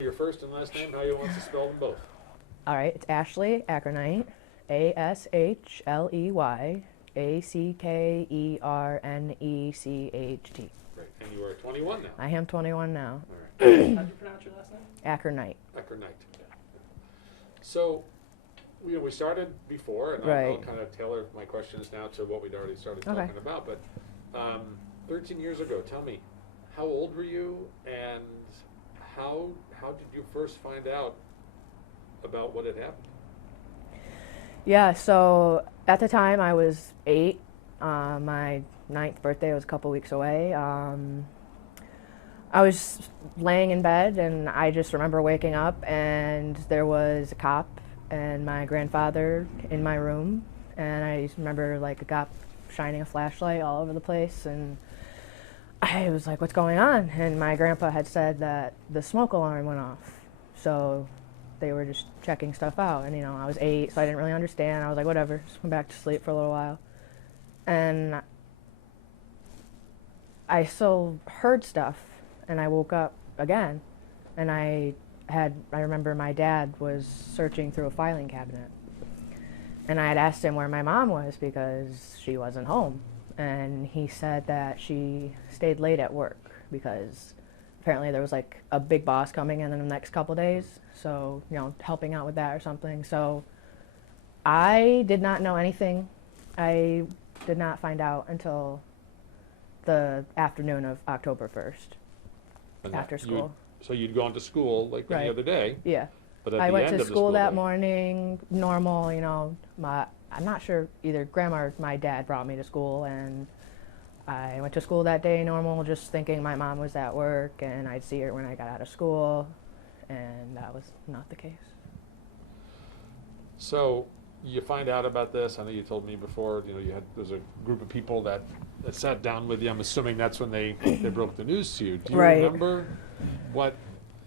Your first and last name, how you want to spell them both. All right, it's Ashley Ackernecht, Ashley Ackernecht. Right, and you are 21 now. I am 21 now. All right. How do you pronounce your last name? Ackernecht. Ackernecht. So, we started before, and I'll Right. kind of tailor my questions now to what we'd already started Okay. talking about. But 13 years ago, tell me, how old were you, and how did you first find out about what had happened? Yeah, so at the time I was 8. My 9th birthday was a couple weeks away. I was laying in bed and I just remember waking up and there was a cop and my grandfather in my room, and I remember like a cop shining a flashlight all over the place, and I was like, what's going on? And my grandpa had said that the smoke alarm went off. So they were just checking stuff out. And, I was 8, so I didn't really understand. I was like, whatever, just went back to sleep for a little while. And I still heard stuff, and I woke up again. And I remember my dad was searching through a filing cabinet. And I had asked him where my mom was because she wasn't home. And he said that she stayed late at work because apparently there was like a big boss coming in the next couple days. So, helping out with that or something. So I did not know anything. I did not find out until the afternoon of October 1st, And after school. So you'd gone to school like any Right. other day, Yeah. but at I the went end to of the school that day- morning, normal, I'm not sure, either grandma or my dad brought me to school, and I went to school that day normal, just thinking my mom was at work and I'd see her when I got out of school, and that was not the case. So you find out about this. I know you told me before. There's a group of people that sat down with you. I'm assuming that's when they broke the news to you. Do you Right. remember what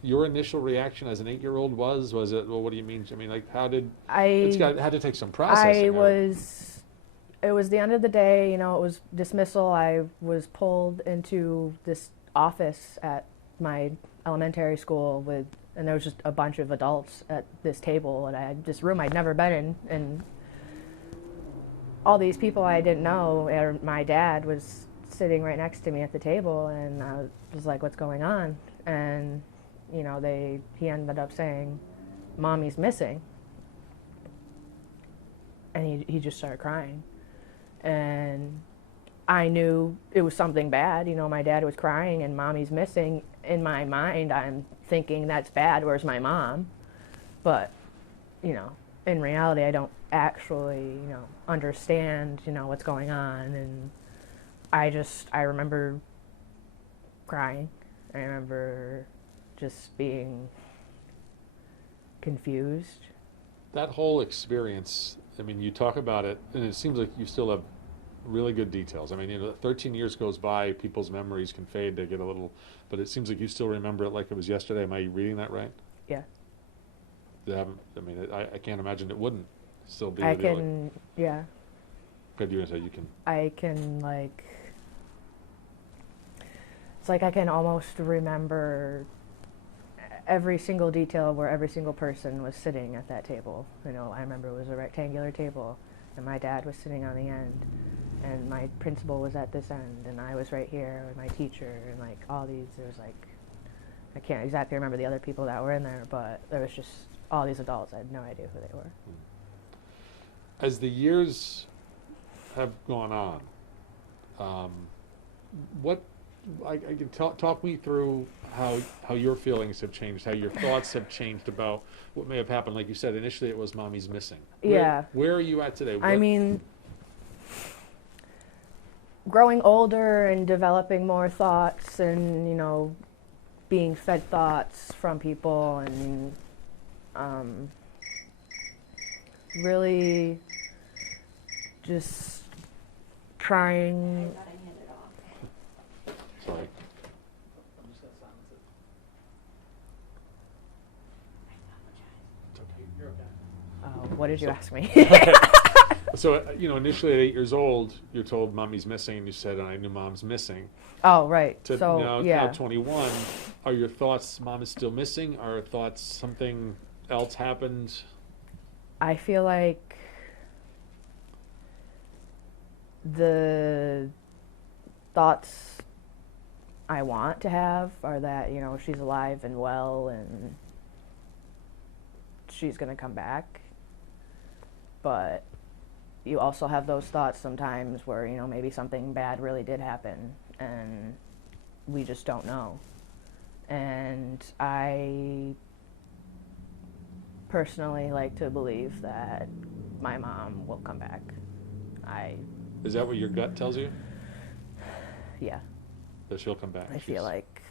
your initial reaction as an 8-year-old was? Was it, well, what do you mean? I mean, like, had to take some processing. It was the end of the day, it was dismissal. I was pulled into this office at my elementary school and there was just a bunch of adults at this table, and I had this room I'd never been in, and all these people I didn't know, and my dad was sitting right next to me at the table, and I was like, what's going on? And, he ended up saying, Mommy's missing. And he just started crying. And I knew it was something bad. My dad was crying and Mommy's missing. In my mind, I'm thinking that's bad. Where's my mom? But, in reality, I don't actually, understand, what's going on. And I remember crying. I remember just being confused. That whole experience, I mean, you talk about it, and it seems like you still have really good details. I mean, 13 years goes by, people's memories can fade, they get a little, but it seems like you still remember it like it was yesterday. Am I reading that right? Yeah. I can't imagine it wouldn't still be. I with you, can, yeah. Good, you say you can. I can, it's like I can almost remember every single detail of where every single person was sitting at that table. I remember it was a rectangular table, and my dad was sitting on the end, and my principal was at this end, and I was right here with my teacher, and all these, there was I can't exactly remember the other people that were in there, but there was just all these adults. I had no idea who they were. As the years have gone on, I can talk me through how your feelings have changed, how your thoughts have changed about what may have happened. Like you said, initially it was Mommy's missing. Yeah. Where are you at today? I mean, growing older and developing more thoughts and, being fed thoughts from people and really just trying. Sorry. I'm just gonna silence it. It's okay. You're okay. What did you ask me? So, initially at 8 years old, you're told mommy's missing, and you said, I knew mom's missing. Oh, right. To So, now yeah. 21, are your thoughts mom is still missing? Are your thoughts something else happened? I feel like the thoughts I want to have are that, she's alive and well and she's going to come back. But you also have those thoughts sometimes where, maybe something bad really did happen and we just don't know. And I personally like to believe that my mom will come back. Is that what your gut tells you? Yeah. That she'll come back? I feel like,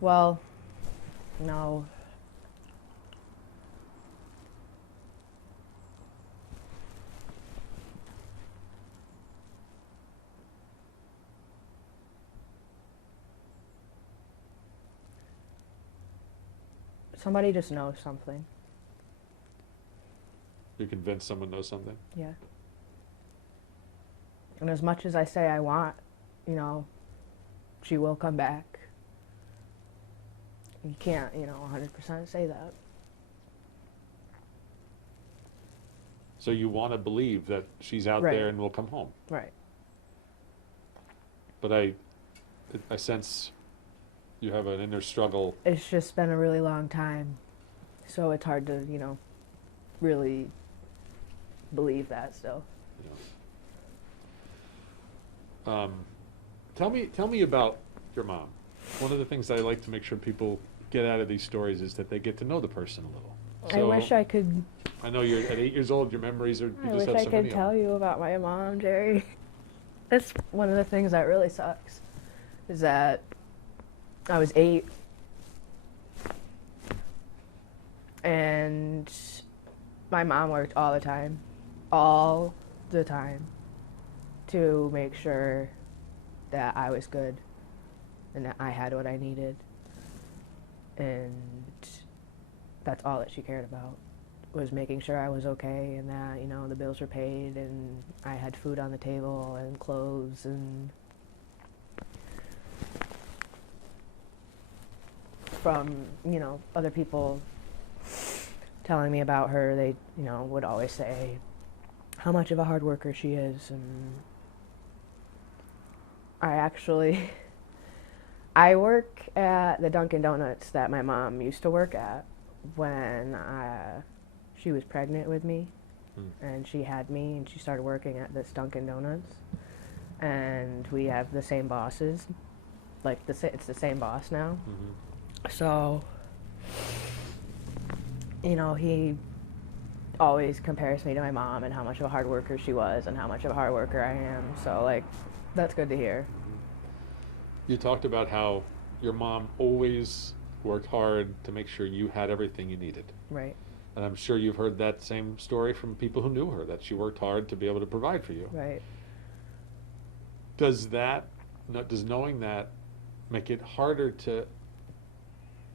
well, no. Somebody just knows something. You're convinced someone knows something? Yeah. And as much as I say I want, she will come back. You can't, 100% say that. So you want to believe that she's out Right. there and will come home. Right. But I sense you have an inner struggle. It's just been a really long time. So it's hard to, really believe that still. Tell me about your mom. One of the things I like to make sure people get out of these stories is that they get to know the person a little. So, I wish I could. I know you're at 8 years old. Your memories are. You I just wish have I so could many of tell them. you about my mom, Jerry. That's one of the things that really sucks. Is that I was 8, and my mom worked all the time, to make sure that I was good and that I had what I needed. And that's all that she cared about, was making sure I was okay and that, the bills were paid and I had food on the table and clothes. And from, other people telling me about her, they, would always say how much of a hard worker she is. And I work at the Dunkin' Donuts that my mom used to work at when she was pregnant with me. And she had me and she started working at this Dunkin' Donuts. And we have the same bosses. Like, it's the same boss now. Mm-hmm. So, he always compares me to my mom and how much of a hard worker she was and how much of a hard worker I am. So, that's good to hear. You talked about how your mom always worked hard to make sure you had everything you needed. Right. And I'm sure you've heard that same story from people who knew her, that she worked hard to be able to provide for you. Right. Does knowing that make it harder to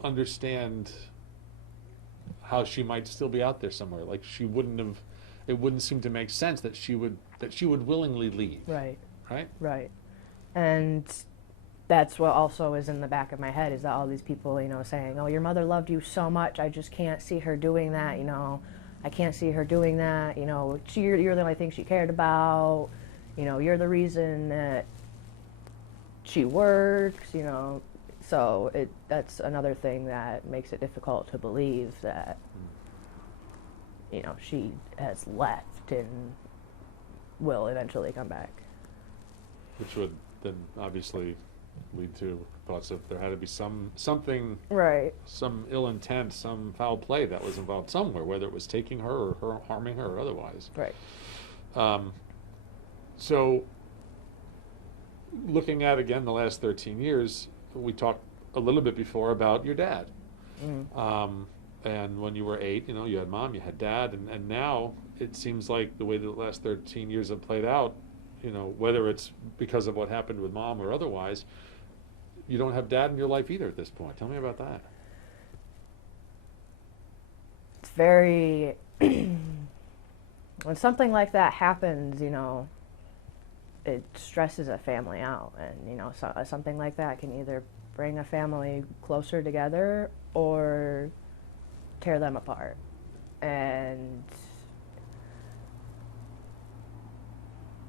understand how she might still be out there somewhere? Like, it wouldn't seem to make sense that she would willingly leave. Right. Right? Right. And that's what also is in the back of my head, is that all these people, saying, oh, your mother loved you so much, I just can't see her doing that, I can't see her doing that, you're the only thing she cared about, you're the reason that she works, so that's another thing that makes it difficult to believe that, she has left and will eventually come back. Which would then obviously lead to thoughts of there had to be something, Right. some ill intent, some foul play that was involved somewhere, whether it was taking her or her harming her or otherwise. Right. So, looking at, again, the last 13 years, we talked a little bit before about your dad. And when you were 8, you had mom, you had dad, and now it seems like the way the last 13 years have played out, whether it's because of what happened with mom or otherwise, you don't have dad in your life either at this point. Tell me about that. It's very when something like that happens, you know, it stresses a family out, and you know, something like that can either bring a family closer together or tear them apart. And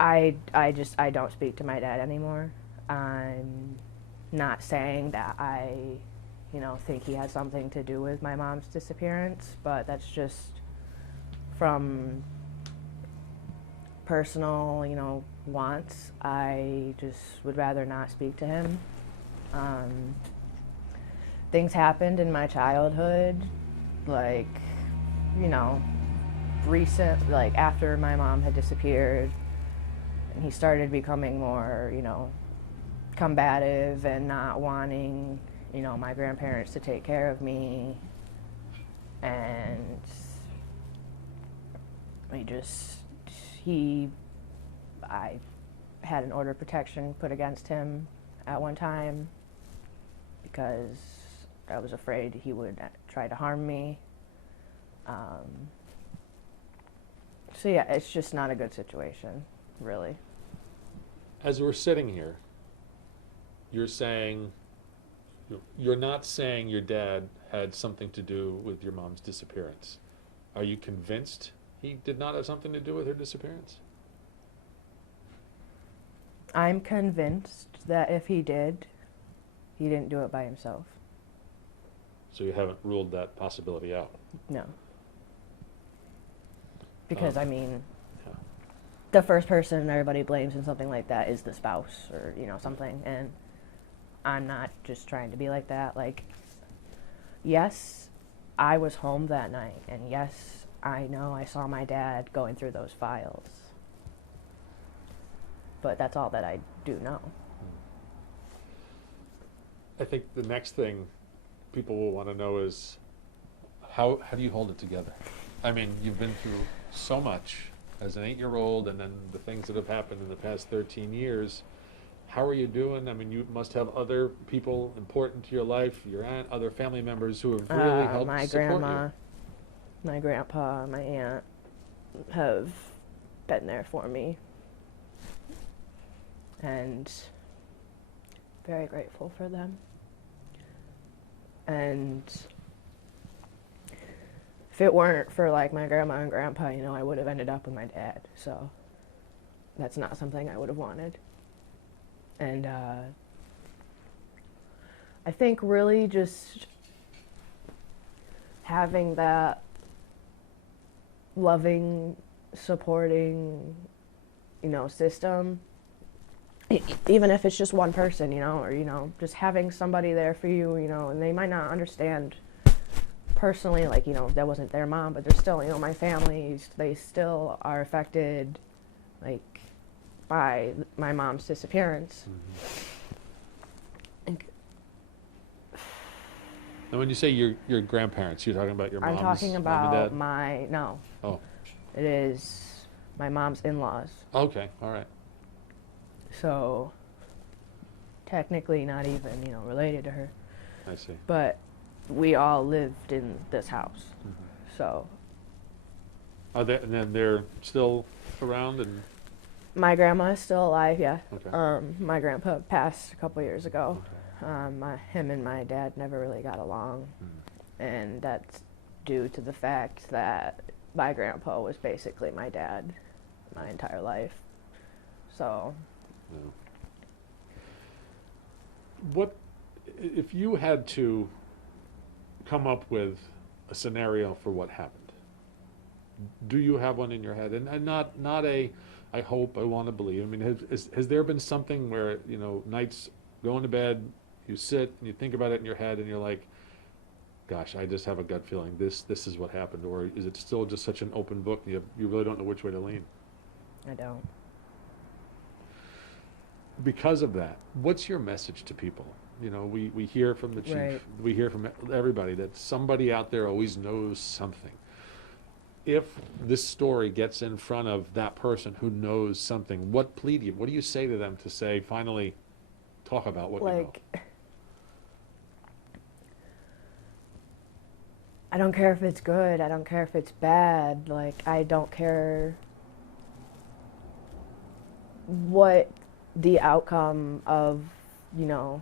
I don't speak to my dad anymore. I'm not saying that I, you know, think he has something to do with my mom's disappearance, but that's just from personal, you know, wants. I just would rather not speak to him. Things happened in my childhood, like, you know, like after my mom had disappeared, and he started becoming more, you know, combative and not wanting, you know, my grandparents to take care of me. And I had an order of protection put against him at one time because I was afraid he would try to harm me. So yeah, it's just not a good situation, really. As we're sitting here, you're saying, you're not saying your dad had something to do with your mom's disappearance. Are you convinced he did not have something to do with her disappearance? I'm convinced that if he did, he didn't do it by himself. So you haven't ruled that possibility out? No. Because, I mean, yeah. the first person everybody blames in something like that is the spouse or, you know, something. And I'm not just trying to be like that. Like, yes, I was home that night. And yes, I know I saw my dad going through those files. But that's all that I do know. I think the next thing people will want to know is, how do you hold it together? I mean, you've been through so much as an 8-year-old, and then the things that have happened in the past 13 years. How are you doing? I mean, you must have other people important to your life, your aunt, other family members who have really helped my support grandma, you. my grandpa, my aunt have been there for me. And very grateful for them. And if it weren't for like my grandma and grandpa, you know, I would have ended up with my dad. So that's not something I would have wanted. And I think really just having that loving, supporting, you know, system, even if it's just one person, you know, or, you know, just having somebody there for you, you know, and they might not understand personally, like, you know, that wasn't their mom, but they're still, you know, my family, they still are affected, like, by my mom's disappearance. Mm-hmm. And when you say your grandparents, you're talking about your mom's I'm talking mom and about dad? my, no. Oh. It is my mom's in-laws. Okay, all right. So, technically not even, you know, related to her. I see. But we all lived in this house. Mm-hmm. So. Are they, and then they're still around? And My grandma is still alive, yeah. okay. My grandpa passed a couple years ago. Okay. Him and my dad never really got along. Mm. And that's due to the fact that my grandpa was basically my dad my entire life. So. No. What, if you had to come up with a scenario for what happened, do you have one in your head? And not a, I hope, I want to believe. I mean, has there been something where, you know, nights going to bed, you sit and you think about it in your head and you're like, gosh, I just have a gut feeling this is what happened? Or is it still just such an open book and you really don't know which way to lean? I don't. Because of that, what's your message to people? You know, we hear from the chief, Right. we hear from everybody that somebody out there always knows something. If this story gets in front of that person who knows something, what plea do you say to them to say, finally, talk about what you know? I don't care if it's good. I don't care if it's bad. Like, I don't care what the outcome of, you know,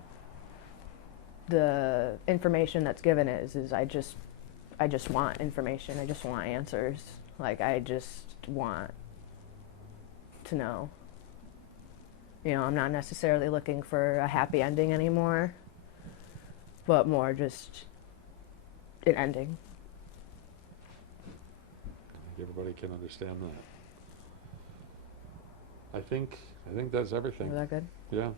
the information that's given is. I just want information. I just want answers. Like, I just want to know. You know, I'm not necessarily looking for a happy ending anymore, but more just an ending. I think everybody can understand that. I think that's everything. Is that good? Yeah.